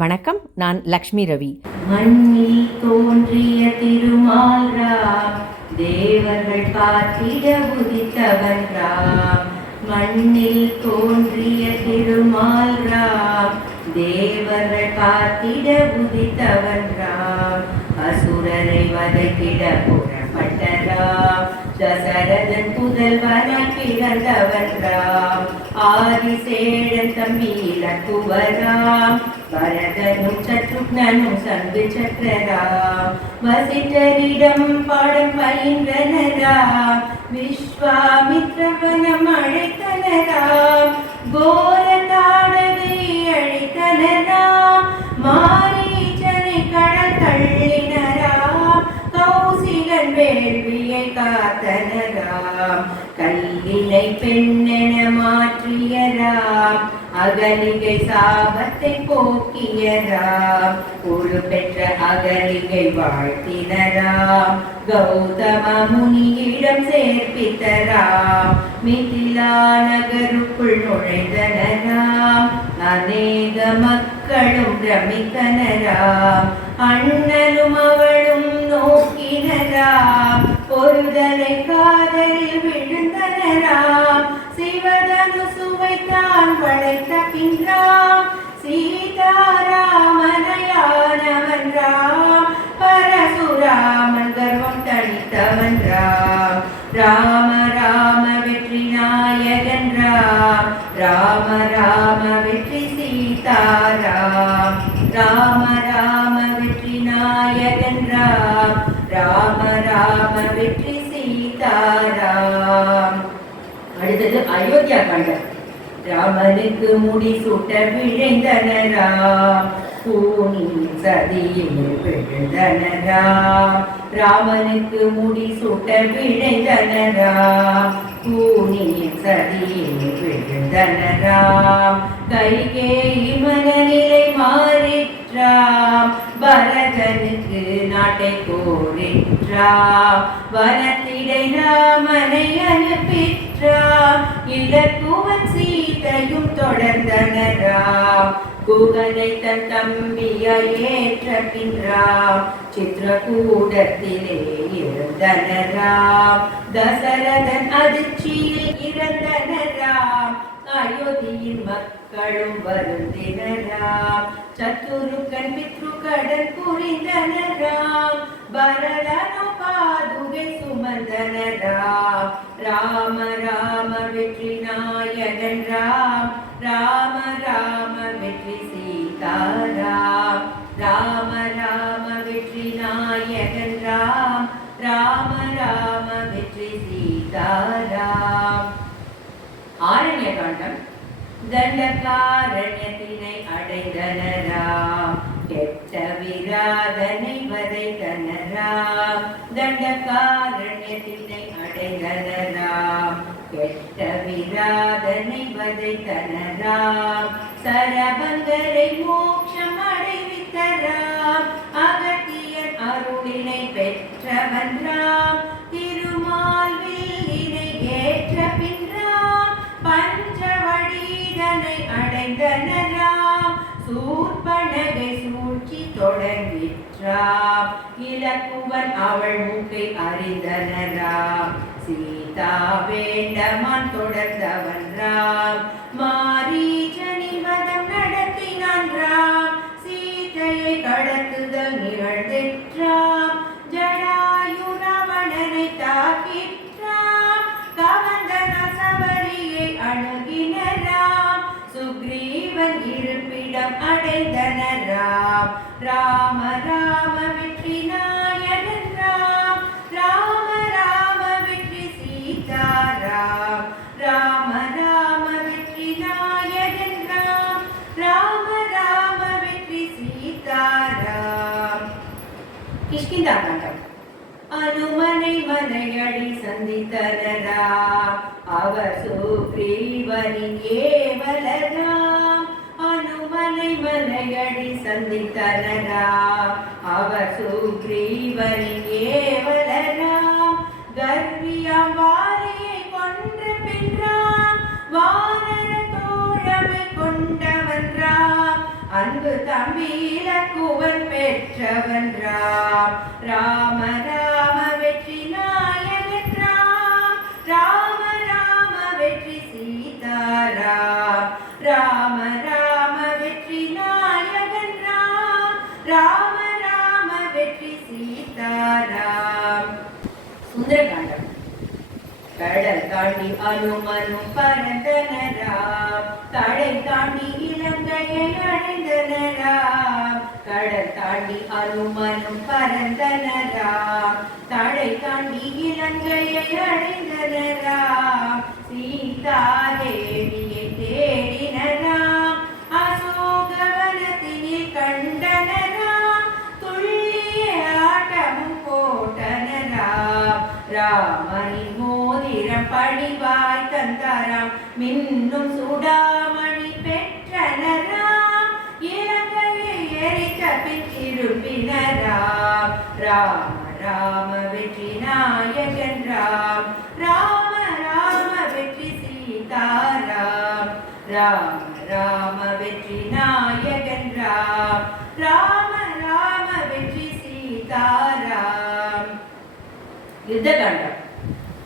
வணக்கம். நான் லக்ஷ்மி ரவி. மண்ணில் தோன்றிய திருமால் ராம், தேவர்கள் காத்திட உதித்தவன் ராம். மண்ணில் தோன்றிய திருமால் ராம், தேவர்கள் காத்திட உதித்தவன் ராம். அசுரரை வதைத்திட புறப்பட்ட ராம், தசரதன் புதல்வனாய் பிறந்தவன் ராம். ஆதிசேடன் தம்பி இலக்குவராம், பரதனும் சத்ருக்னனும் சங்கு சக்கரராம். வசிட்டரிடம் பாடம் பயின்றனராம், விஸ்வாமித்ரவனம் அழைத்தனராம். கோர தாடகை அழைத்தனராம், மாரீச்சனை கடல் தள்ளினராம். கௌசிகன் வேள்வியை காத்தனராம், கல்லினை பெண்ணென மாற்றியராம். அகலிகை சாபத்தை போக்கியராம், ஒரு பெற்ற அகலிகை வாழ்த்தினராம். கௌதம முனியிடம் சேர்ப்பித்தராம், மிதிலா நகருக்குள் நுழைந்தனராம். அநேக மக்களும் பிரமித்தனராம், அண்ணலும் அவளும் நோக்கினராம். பொருதலை காதலில் விழுந்தனராம், சிவதனு சுவைத்தான் படைத்த பின்றாம். சீதாராமனையானவன் ராம், பரசுராமன் கர்வம் தணித்தவன் ராம். ராம ராம வெற்றி நாயகன் ராம், ராம ராம வெற்றி சீதாராம். ராம ராம வெற்றி நாயகன் ராம், ராம ராம வெற்றி சீதாராம். அடுத்தது அயோத்தியா காண்டம். ராமனுக்கு முடி சூட்ட விழைந்தனராம், பூனி சதியில் விழுந்தனராம். ராமனுக்கு முடி சூட்ட விழைந்தனராம், பூனி சதியில் விழுந்தனராம். கைகேயி மனநிலை மாறிற்றாம், பரதனுக்கு நாட்டை கோரிற்றாம். வனத்திடை ராமனை அனுப்பிற்றாம், இலக்குவன் சீதையும் தொடர்ந்தனராம். குகனை தன் தம்பியாய் ஏற்ற பின்றாம், சித்திரகூடத்திலே இருந்தனராம். தசரதன் அதிர்ச்சியில் இறந்தனராம், அயோத்தியின் மக்களும் வருந்தினராம். சத்துருக்கன் பித்ருக்கடன் புரிந்தனராம், பரதனோ பாதுகை சுமந்தனராம். ராம ராம வெற்றி நாயகன் ராம், ராம ராம வெற்றி சீதாராம். ராம ராம வெற்றி நாயகன் ராம், ராம ராம வெற்றி சீதாராம். ஆரண்ய காண்டம். தண்டகாரண்யத்தினை அடைந்தனராம், கெட்ட விராதனை வதைத்தனராம். தண்டகாரண்யத்தினை அடைந்தனராம், கெட்ட விராதனை வதைத்தனராம். சரபங்கரை மோட்சம் அடைவித்தராம், அகத்தியன் அருளினை பெற்றவன் ராம். திருமால் வில்லினை ஏற்ற பின்றாம், பஞ்சவடீதனை அடைந்தனராம். சூர்பனகை சூழ்ச்சி தொடங்கிற்றாம், இலக்குவன் அவள் மூக்கை அறிந்தனராம். சீதா வேண்டமான் தொடர்ந்தவன் ராம், மாரீச்சனின் வதம் நடத்தினான் ராம். சீதையை கடத்துதல் நிகழ்ந்திற்றாம், ஜடாயு ராவணனை தாக்கிற்றாம். கவந்தன சபரியை அணுகினராம், சுக்ரீவன் இருப்பிடம் அடைந்தனராம். ராம ராம வெற்றி நாயகன் ராம், ராம ராம வெற்றி சீதாராம். ராம ராம வெற்றி நாயகன் ராம், ராம ராம வெற்றி சீதாராம். கிஷ்கிந்தா காண்டம். அனுமனை மலையடி சந்தித்தனராம், அவர் சுக்ரீவனின் ஏவலராம். அனுமனை மலையடி சந்தித்தனராம், அவர் சுக்ரீவனின் ஏவலராம். கர்வியாம் வாலியை கொன்ற பின்றாம், வானர தோழமை கொண்டவன் ராம். அன்பு தம்பி இலக்குவன் பெற்றவன் ராம். ராம ராம வெற்றி நாயகன் ராம். ராம ராம வெற்றி சீதாராம். ராம ராம வெற்றி நாயகன் ராம். ராம ராம வெற்றி சீதாராம். சுந்தரகாண்டம். கடல் தாண்டி அனுமனும் பரந்தனராம். தடை தாண்டி இலங்கையை அடைந்தனராம். கடல் தாண்டி அனுமனும் பரந்தனராம். தடை தாண்டி இலங்கையை அடைந்தனராம். சீதாதேவியை தேடினராம். அசோகவனத்தினில் கண்டனராம். துள்ளிய ஆட்டமும் போட்டனராம். ராமனின் மோதிரம் படிவாய் தந்தாராம். மின்னும் சுடாமணி பெற்றனராம். இலங்கையை எரித்த பின் திருப்பினராம். ராம ராம வெற்றி நாயகன் ராம். ராம ராம வெற்றி சீதாராம். ராம ராம வெற்றி நாயகன் ராம். ராம ராம வெற்றி சீதாராம். யுத்தகாண்டம்.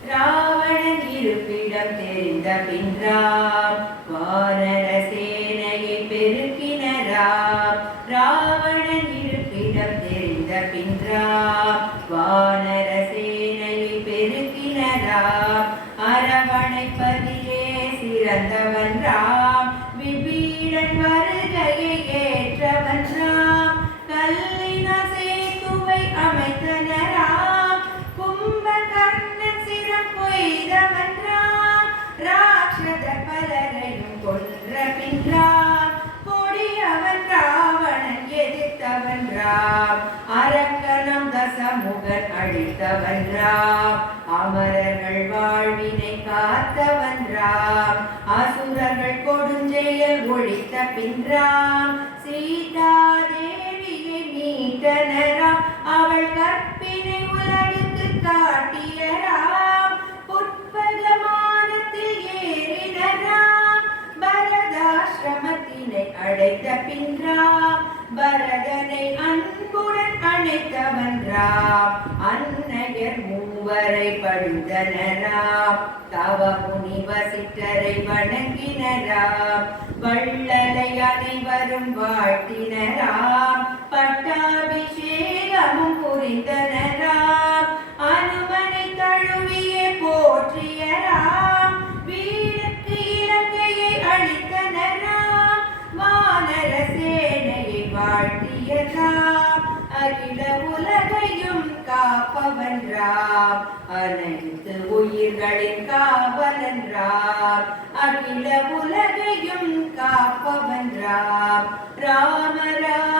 ராவணன் இருப்பிடம் தெரிந்த பின் ராம். வானர சேனையை பெருக்கினராம். ராவணன் இருப்பிடம் தெரிந்த பின் ராம். வானர சேனையை பெருக்கினராம். அரவணைப்பதிலே சிறந்தவன் ராம். விபீடன் வருகையை ஏற்றவன் ராம். கல்லின சேத்துவை அமைத்தனராம். கும்பகர்ணன் சிரம் கொய்தவன் ராம். ராட்சத பலரையும் கொன்ற பின் ராம். கொடியவன் ராவணன் எதிர்த்தவன் ராம். அரக்கணம் தசமுகன் அழித்தவன் ராம். அமரர்கள் வாழ்வினை காத்தவன் ராம். அசுரர்கள் கொடுஞ்செயல் ஒழித்த பின் ராம். சீதாதேவியை மீட்டனராம். அவள் கற்பினை உலகுக்கு காட்டியராம். புட்பகமானத்தில் ஏறினராம். பரதாசிரமத்தினை அடைத்த பின் ராம். பரதனை அன்புடன் அணைத்தவன் ராம். அன்னையர் மூவரை பணிந்தனராம். தவ முனி வசிட்டரை வணங்கினராம். வள்ளலை அனைவரும் வாழ்த்தினராம். பட்டாபிஷேகமும் புரிந்தனராம். அனுமனை தழுவியே போற்றியராம். வீரக்கு இலங்கையை அளித்தனராம். வானர சேனையை வாழ்த்தியராம். அகில உலகையும் காப்பவன் ராம். அனைத்து உயிர்களின் காவலன் ராம். அகில உலகையும் காப்பவன் ராம். ராம ராம